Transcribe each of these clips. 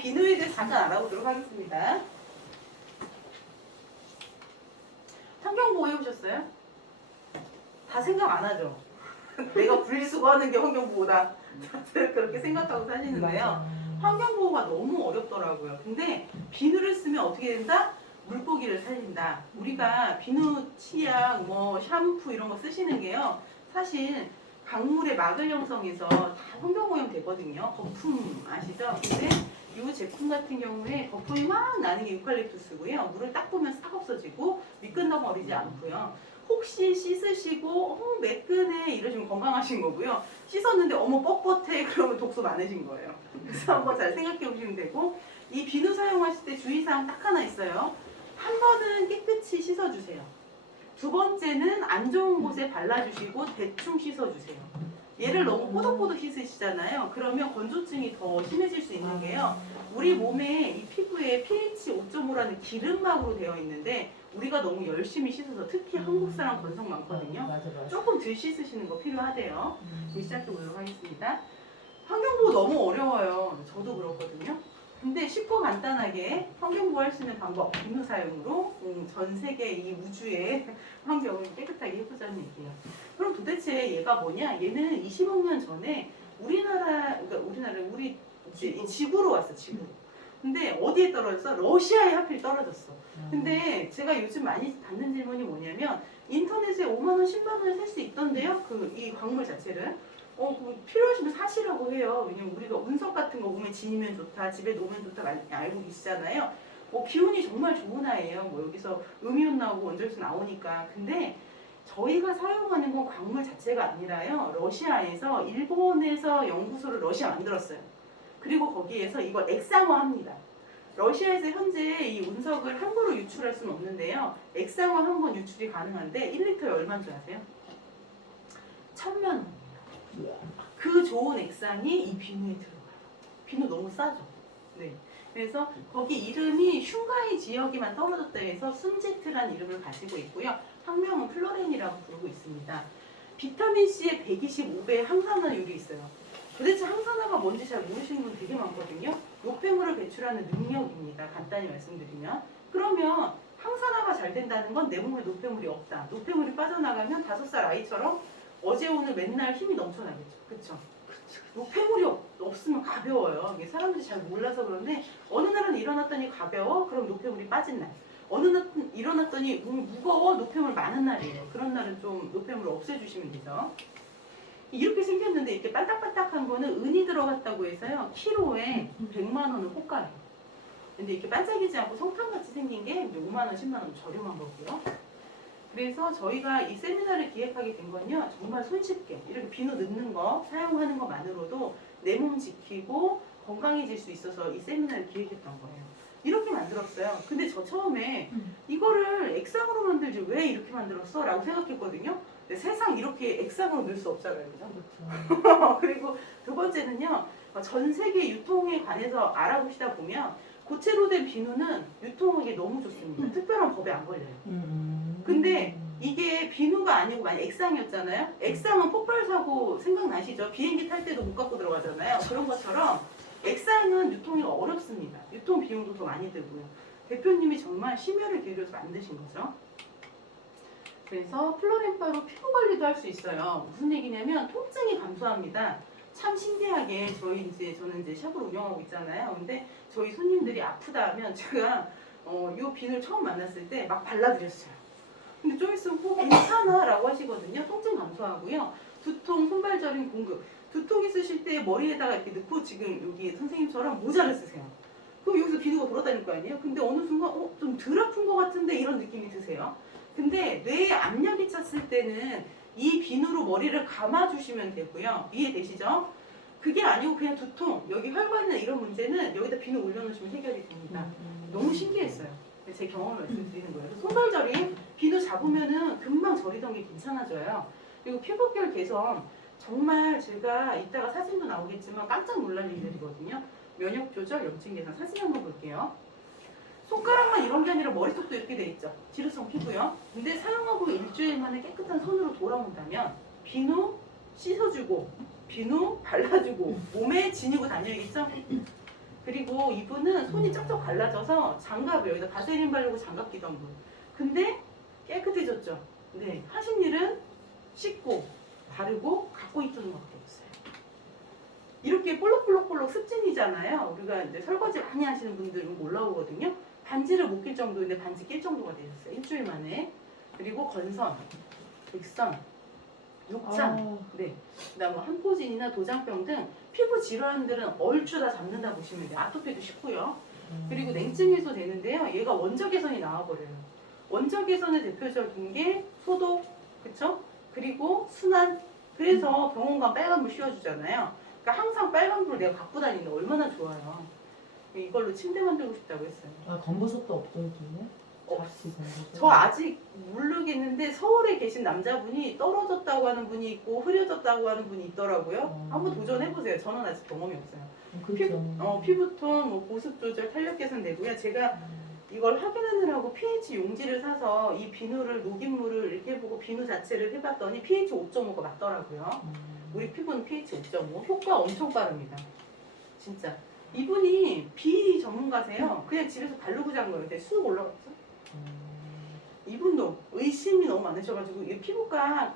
비누에 대해서 잠깐 알아보도록 하겠습니다. 환경보호 해보셨어요? 다 생각 안 하죠? 내가 분리수거하는 게 환경보호다. 다들 그렇게 생각하고 사시는데요. 환경보호가 너무 어렵더라고요. 근데 비누를 쓰면 어떻게 된다? 물고기를 살린다. 우리가 비누, 치약, 뭐 샴푸 이런 거 쓰시는 게요. 사실 강물의 막을 형성해서 다 환경오염 되거든요. 거품 아시죠? 근데 이 제품 같은 경우에 거품이 막 나는 게 유칼립투스고요. 물을 딱 보면 싹 없어지고 미끈덩어리지 않고요. 혹시 씻으시고 매끈해 이러시면 건강하신 거고요. 씻었는데 어머 뻣뻣해 그러면 독소 많으신 거예요. 그래서 한번 잘 생각해 보시면 되고, 이 비누 사용하실 때 주의사항 딱 하나 있어요. 한 번은 깨끗이 씻어주세요. 두 번째는 안 좋은 곳에 발라주시고 대충 씻어주세요. 얘를 너무 꼬덕꼬덕 씻으시잖아요. 그러면 건조증이 더 심해질 수 있는 게요. 우리 몸에 이 피부에 pH 5.5라는 기름막으로 되어 있는데 우리가 너무 열심히 씻어서, 특히 한국 사람 건성 많거든요. 맞아. 조금 덜 씻으시는 거 필요하대요. 시작해 보도록 하겠습니다. 환경보호 너무 어려워요. 저도 그렇거든요. 근데 쉽고 간단하게 환경보호 할 수 있는 방법, 비누 사용으로 전 세계 이 우주의 환경을 깨끗하게 해보자는 얘기예요. 그럼 도대체 얘가 뭐냐? 얘는 20억 년 전에 우리 이제 지구로 왔어, 지구로. 근데 어디에 떨어졌어? 러시아에 하필 떨어졌어. 근데 제가 요즘 많이 받는 질문이 뭐냐면, 인터넷에 5만 원, 10만 원에 살 수 있던데요? 이 광물 자체를. 필요하시면 사시라고 해요. 왜냐면 우리가 운석 같은 거 몸에 지니면 좋다, 집에 놓으면 좋다 많이 알고 계시잖아요. 기운이 정말 좋은 아이예요. 여기서 음이온 나오고 원적수 나오니까. 근데 저희가 사용하는 건 광물 자체가 아니라요. 러시아에서, 일본에서 연구소를 러시아 만들었어요. 그리고 거기에서 이걸 액상화합니다. 러시아에서 현재 이 운석을 함부로 유출할 수는 없는데요. 액상화 한 번 유출이 가능한데 1리터에 얼마인 줄 아세요? 1,000만 원. 그 좋은 액상이 이 비누에 들어가요. 비누 너무 싸죠? 네. 그래서 거기 이름이 슝가이 지역에만 떨어졌다 해서 순제트라는 이름을 가지고 있고요. 학명은 플로렌이라고 부르고 있습니다. 비타민C의 125배의 항산화율이 있어요. 도대체 항산화가 뭔지 잘 모르시는 분 되게 많거든요. 노폐물을 배출하는 능력입니다. 간단히 말씀드리면. 그러면 항산화가 잘 된다는 건 내 몸에 노폐물이 없다. 노폐물이 빠져나가면 5살 아이처럼 어제 오늘 맨날 힘이 넘쳐나겠죠. 그쵸? 노폐물이 없으면 가벼워요. 이게 사람들이 잘 몰라서 그런데, 어느 날은 일어났더니 가벼워? 그럼 노폐물이 빠진 날. 어느 날 일어났더니 몸이 무거워? 노폐물 많은 날이에요. 그런 날은 좀 노폐물을 없애주시면 되죠. 이렇게 생겼는데 이렇게 반딱반딱한 거는 은이 들어갔다고 해서요. 키로에 100만 원을 호가해요. 근데 이렇게 반짝이지 않고 성탄같이 생긴 게 5만 원, 10만 원 저렴한 거고요. 그래서 저희가 이 세미나를 기획하게 된 건요, 정말 손쉽게 이렇게 비누 넣는 거, 사용하는 것만으로도 내 몸 지키고 건강해질 수 있어서 이 세미나를 기획했던 거예요. 이렇게 만들었어요. 근데 저 처음에 이거를 액상으로 만들지 왜 이렇게 만들었어? 라고 생각했거든요. 근데 세상 이렇게 액상으로 넣을 수 없잖아요. 그죠? 그리고 두 번째는요, 전 세계 유통에 관해서 알아보시다 보면 고체로 된 비누는 유통하기 너무 좋습니다. 특별한 법에 안 걸려요. 근데 이게 비누가 아니고 만약 액상이었잖아요. 액상은 폭발사고 생각나시죠? 비행기 탈 때도 못 갖고 들어가잖아요. 그런 것처럼 액상은 유통이 어렵습니다. 유통 비용도 더 많이 들고요. 대표님이 정말 심혈을 기울여서 만드신 거죠. 그래서 플로렌파로 피부 관리도 할 수 있어요. 무슨 얘기냐면 통증이 감소합니다. 참 신기하게 저는 이제 샵을 운영하고 있잖아요. 근데 저희 손님들이 아프다 하면 제가 이 비누를 처음 만났을 때 막 발라드렸어요. 근데 좀 있으면 괜찮아 라고 하시거든요. 통증 감소하고요. 두통, 손발저림 공급. 두통 있으실 때 머리에다가 이렇게 넣고 지금 여기 선생님처럼 모자를 쓰세요. 그럼 여기서 비누가 돌아다닐 거 아니에요? 근데 어느 순간 좀 덜 아픈 것 같은데 이런 느낌이 드세요. 근데 뇌에 압력이 찼을 때는 이 비누로 머리를 감아주시면 되고요. 이해되시죠? 그게 아니고 그냥 두통, 여기 혈관이나 이런 문제는 여기다 비누 올려놓으시면 해결이 됩니다. 너무 신기했어요. 제 경험을 말씀드리는 거예요. 손발저림, 비누 잡으면은 금방 저리던 게 괜찮아져요. 그리고 피부결 개선, 정말 제가 이따가 사진도 나오겠지만 깜짝 놀랄 일들이거든요. 면역 조절, 염증 개선, 사진 한번 볼게요. 손가락만 이런 게 아니라 머리속도 이렇게 돼 있죠. 지루성 피부요. 근데 사용하고 일주일 만에 깨끗한 손으로 돌아온다면 비누 씻어주고 비누 발라주고 몸에 지니고 다녀야겠죠. 그리고 그리고 이분은 손이 쩍쩍 갈라져서 장갑을 여기다 바세린 바르고 장갑 끼던 분. 근데 깨끗해졌죠. 네, 하신 일은 씻고 바르고 갖고 있는 것밖에 없어요. 이렇게 볼록볼록볼록 습진이잖아요. 우리가 이제 설거지 많이 하시는 분들은 올라오거든요. 반지를 못 낄 정도인데 반지 낄 정도가 되셨어요. 일주일 만에. 그리고 건선, 백선, 육장, 네. 그다음 뭐 한포진이나 도장병 등 피부 질환들은 얼추 다 잡는다 보시면 돼요. 아토피도 쉽고요. 그리고 냉증 해소 되는데요. 얘가 원적 개선이 나와버려요. 원적 개선의 대표적인 게 소독, 그쵸? 그리고 순환. 그래서 병원 가면 빨간불 씌워주잖아요. 그러니까 항상 빨간불을 내가 갖고 다니는데 얼마나 좋아요. 이걸로 침대 만들고 싶다고 했어요. 아, 검버섯도 없어지네? 저 아직 모르겠는데 서울에 계신 남자분이 떨어졌다고 하는 분이 있고 흐려졌다고 하는 분이 있더라고요. 한번 도전해보세요. 저는 아직 경험이 없어요. 그렇죠. 피부톤, 뭐 보습 조절, 탄력 개선 되고요. 제가 이걸 확인하느라고 pH 용지를 사서 이 비누를 녹인물을 이렇게 해보고 비누 자체를 해봤더니 pH 5.5가 맞더라고요. 우리 피부는 pH 5.5 효과 엄청 빠릅니다. 진짜 이분이 비 전문가세요. 그냥 집에서 바르고 잔 거예요. 근데 쑥 올라갔죠. 이분도 의심이 너무 많으셔가지고 이 피부과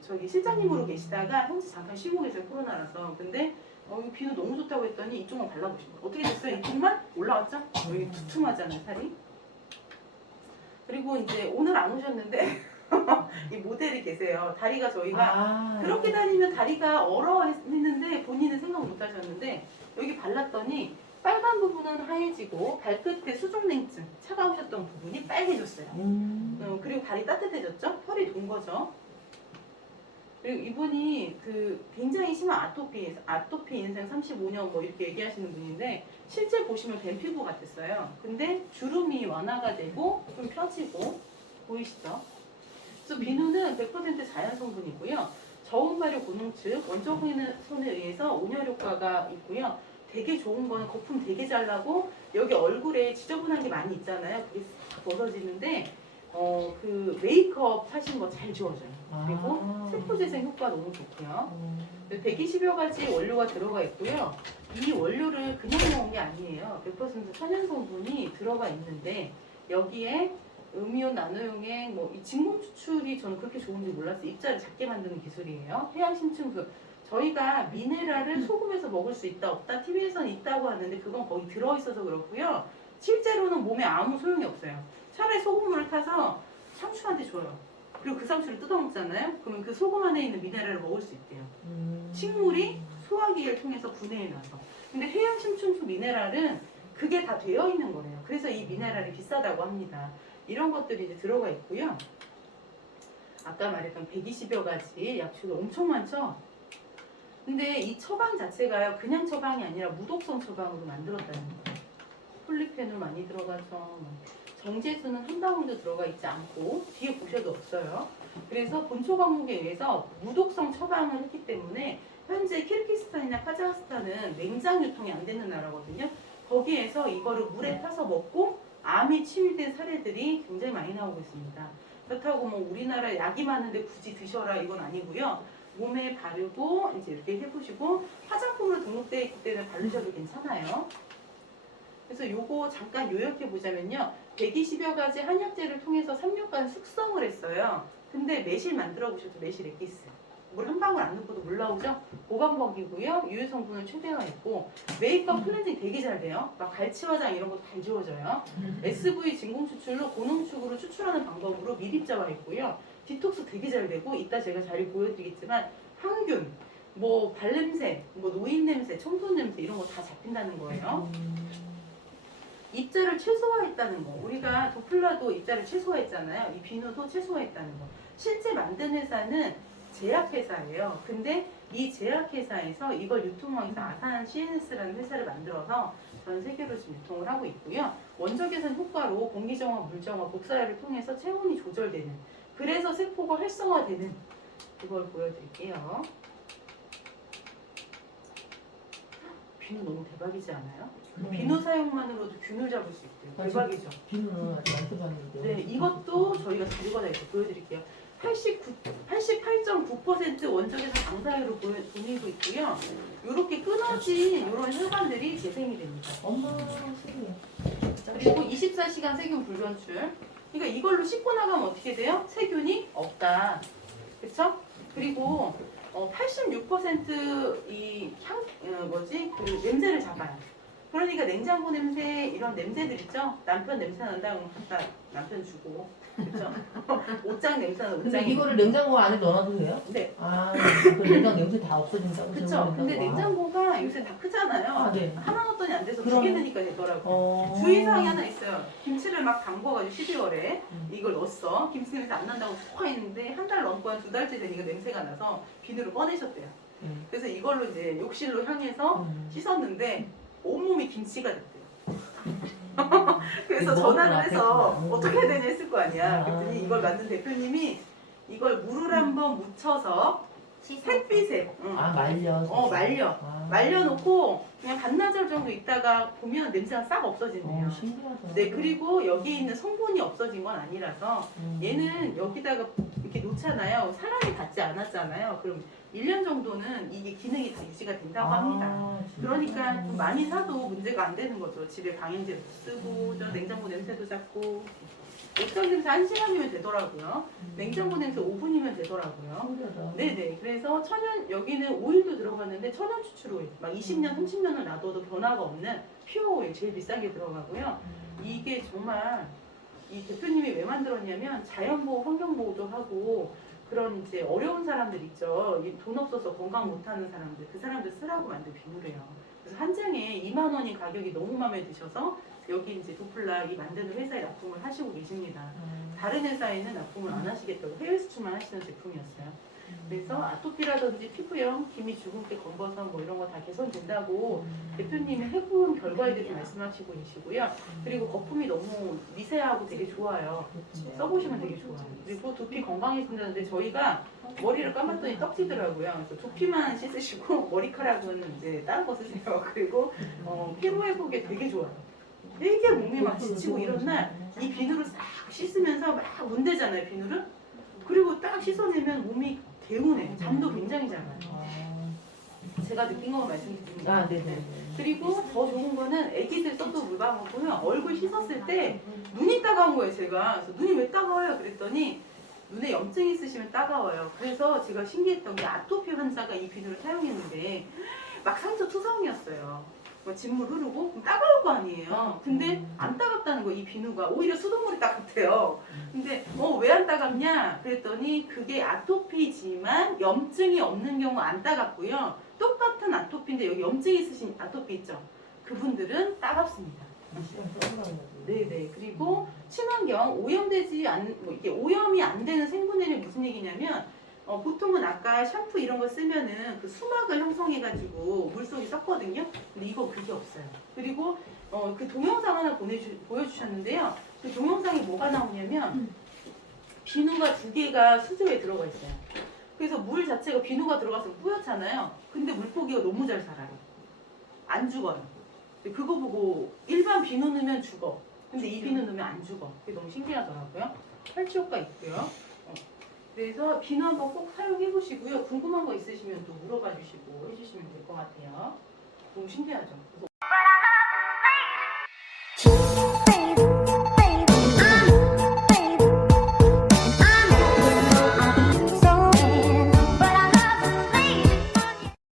저기 실장님으로 계시다가 현재 잠깐 쉬고 계세요. 코로나라서. 근데 이 비누 너무 좋다고 했더니 이쪽만 발라보신 거예요. 어떻게 됐어요? 이쪽만 올라왔죠? 여기 두툼하잖아요, 살이. 그리고 이제 오늘 안 오셨는데 이 모델이 계세요. 다리가 저희가 그렇게 다니면 다리가 얼어 했는데 본인은 생각 못 하셨는데 여기 발랐더니 빨간 부분은 하얘지고 발끝에 수족냉증 차가우셨던 부분이 빨개졌어요. 그리고 발이 따뜻해졌죠? 털이 돈 거죠. 그리고 이분이 굉장히 심한 아토피 인생 35년 뭐 이렇게 얘기하시는 분인데 실제 보시면 뱀 피부 같았어요. 근데 주름이 완화가 되고 좀 펴지고 보이시죠? 그래서 비누는 100% 자연 성분이고요. 저온 발효 고농축 원적손에 의해서 온열 효과가 있고요. 되게 좋은 거는 거품 되게 잘 나고 여기 얼굴에 지저분한 게 많이 있잖아요. 그게 싹 벗어지는데 그 메이크업 하신 거 잘 지워져요. 그리고 세포 재생 효과 너무 좋고요. 120여 가지 원료가 들어가 있고요. 이 원료를 그냥 넣은 게 아니에요. 100% 천연 성분이 들어가 있는데 여기에 음이온, 나노용액, 이 진공 추출이 저는 그렇게 좋은지 몰랐어요. 입자를 작게 만드는 기술이에요. 해양 심층수. 저희가 미네랄을 소금에서 먹을 수 있다 없다 TV에서는 있다고 하는데 그건 거기 들어있어서 그렇고요. 실제로는 몸에 아무 소용이 없어요. 차라리 소금물을 타서 상추한테 줘요. 그리고 그 상추를 뜯어먹잖아요. 그러면 그 소금 안에 있는 미네랄을 먹을 수 있대요. 식물이 소화기를 통해서 분해해놔서. 근데 해양 심층수 미네랄은 그게 다 되어 있는 거예요. 그래서 이 미네랄이 비싸다고 합니다. 이런 것들이 이제 들어가 있고요. 아까 말했던 120여 가지 약초가 엄청 많죠? 근데 이 처방 자체가요, 그냥 처방이 아니라 무독성 처방으로 만들었다는 거예요. 폴리페놀 많이 들어가서 정제수는 한 방울도 들어가 있지 않고 뒤에 보셔도 없어요. 그래서 본초 과목에 의해서 무독성 처방을 했기 때문에 현재 키르기스탄이나 카자흐스탄은 냉장 유통이 안 되는 나라거든요. 거기에서 이거를 물에 타서 먹고 암이 치유된 사례들이 굉장히 많이 나오고 있습니다. 그렇다고 뭐 우리나라 약이 많은데 굳이 드셔라 이건 아니고요. 몸에 바르고 이제 이렇게 해보시고 화장품으로 등록되어 있기 때문에 바르셔도 괜찮아요. 그래서 요거 잠깐 요약해 보자면요. 120여 가지 한약재를 통해서 3년간 숙성을 했어요. 근데 매실 만들어 보셔도 매실 엑기스. 물 한 방울 안 넣고도 물 나오죠? 보관법이고요. 유효 성분을 최대화했고 메이크업 클렌징 되게 잘 돼요. 막 갈치 화장 이런 거 잘 지워져요. SV 진공 추출로 고농축으로 추출하는 방법으로 미립자와 있고요. 디톡스 되게 잘 되고 이따 제가 자료 보여드리겠지만 항균, 뭐 발냄새, 뭐 노인 냄새, 청소 냄새 이런 거 다 잡힌다는 거예요. 입자를 최소화했다는 거. 우리가 도플라도 입자를 최소화했잖아요. 이 비누도 최소화했다는 거. 실제 만든 회사는 제약회사예요. 근데 이 제약회사에서 이걸 유통하기 위해서 아산 CNS라는 회사를 만들어서 전 세계로 지금 유통을 하고 있고요. 원적 개선 효과로 공기정화, 물정화, 복사열을 통해서 체온이 조절되는, 그래서 세포가 활성화되는, 그걸 보여드릴게요. 비누 너무 대박이지 않아요? 비누 사용만으로도 균을 잡을 수 있대요. 대박이죠. 비누는 아직 안 써봤는데. 네, 이것도 저희가 자료가 다 있어 보여드릴게요. 88.9% 원적에서 방사유로 보내고 있고요. 이렇게 끊어진 이런 혈관들이 재생이 됩니다. 엄마 신기해. 그리고 24시간 세균 불변출. 그러니까 이걸로 씻고 나가면 어떻게 돼요? 세균이 없다. 그렇죠? 그리고 86%이 그 냄새를 잡아요. 그러니까 냉장고 냄새 이런 냄새들 있죠? 남편 냄새 난다 그러면 갖다 남편 주고. 그렇죠? 옷장 냄새 나는 근데 옷장. 이거를 냉장고 안에 넣어놔도 돼요? 네. 아, 그 냉장 냄새 다 없어진다고. 그렇죠. 근데 냉장고가 요새 다 크잖아요. 아, 네. 하나 넣었더니 안 돼서 두 그러네. 개 넣으니까 되더라고요. 주의사항이 하나 있어요. 김치를 막 담궈가지고 12월에 이걸 넣었어. 김치 냄새 안 난다고 쏙 했는데 한 달 넘고 한 2달째 되니까 냄새가 나서 비누를 꺼내셨대요. 그래서 이걸로 이제 욕실로 향해서 씻었는데 온몸이 김치가 됐대요. 그래서 이거 전화를 먹을 거 해서 앞에 어떻게 해야 되냐 했을 거 아니야. 아. 그랬더니 이걸 만든 대표님이 이걸 물을 한번 묻혀서 햇빛에 아, 말려. 말려. 아. 말려놓고 그냥 반나절 정도 있다가 보면 냄새가 싹 없어진대요. 신기하다. 네, 그리고 여기 있는 성분이 없어진 건 아니라서 음. 얘는 여기다가 이렇게 놓잖아요. 사람이 닿지 않았잖아요. 그럼 1년 정도는 이게 기능이 다 유지가 된다고 합니다. 그러니까 좀 많이 사도 문제가 안 되는 거죠. 집에 방향제도 쓰고 저 냉장고 냄새도 잡고 옷장 냄새 1시간이면 되더라고요. 냉장고 냄새 5분이면 되더라고요. 신기하다. 네네. 그래서 천연 여기는 오일도 들어갔는데 천연 추출 오일 막 20년, 30년을 놔둬도 변화가 없는 퓨어 오일 제일 비싼 게 들어가고요. 이게 정말 이 대표님이 왜 만들었냐면 자연보호, 환경보호도 하고 그런 이제 어려운 사람들 있죠. 이 돈 없어서 건강 못하는 사람들 그 사람들 쓰라고 만든 비누래요. 그래서 한 장에 2만 원인 가격이 너무 마음에 드셔서 여기 이제 도플라 이 만드는 회사에 납품을 하시고 계십니다. 다른 회사에는 납품을 안 하시겠다고 해외 수출만 하시는 제품이었어요. 그래서 아토피라든지 피부염, 기미, 주근깨, 검버섯 뭐 이런 거 다 개선된다고 대표님이 해본 결과에 대해서 말씀하시고 계시고요. 그리고 거품이 너무 미세하고 되게 좋아요. 써보시면 되게 좋아요. 그리고 두피 건강해진다는데 저희가 머리를 감았더니 떡지더라고요. 그래서 두피만 씻으시고 머리카락은 이제 다른 거 쓰세요. 그리고 피로 회복에 되게 좋아요. 되게 몸이 막 지치고 이런 날 이 비누를 싹 씻으면서 막 문대잖아요, 비누를. 그리고 딱 씻어내면 몸이 개운해. 잠도 굉장히 잘 와요. 제가 느낀 것만 말씀드립니다. 아, 네네. 그리고 더 좋은 거는 애기들 써도 물방울고요. 얼굴 씻었을 때 눈이 따가운 거예요, 제가. 그래서 눈이 왜 따가워요? 그랬더니 눈에 염증이 있으시면 따가워요. 그래서 제가 신기했던 게 아토피 환자가 이 비누를 사용했는데 막 상처 투성이었어요. 뭐 진물 흐르고 그럼 따가울 거 아니에요. 근데 안 따갑다는 거, 이 비누가. 오히려 수돗물이 따갑대요. 근데 왜 안 따갑냐? 그랬더니 그게 아토피지만 염증이 없는 경우 안 따갑고요. 똑같은 아토피인데 여기 염증이 있으신 아토피 있죠? 그분들은 따갑습니다. 네네. 그리고 친환경 오염되지 이게 오염이 안 되는 생분해는 무슨 얘기냐면 보통은 아까 샴푸 이런 거 쓰면은 그 수막을 형성해가지고 물속에 섞거든요. 근데 이거 그게 없어요. 그리고 그 동영상 하나 보여주셨는데요. 그 동영상에 뭐가 나오냐면 비누가 2개가 수조에 들어가 있어요. 그래서 물 자체가 비누가 들어가서 뿌옇잖아요. 근데 물고기가 너무 잘 살아요. 안 죽어요. 그거 보고 일반 비누 넣으면 죽어. 근데 이 비누 넣으면 안 죽어. 그게 너무 신기하더라고요. 탈취 효과 있고요. 그래서 비누 한번 꼭 사용해 보시고요. 궁금한 거 있으시면 또 물어봐 주시고 해주시면 될 것 같아요. 너무 신기하죠? 그래서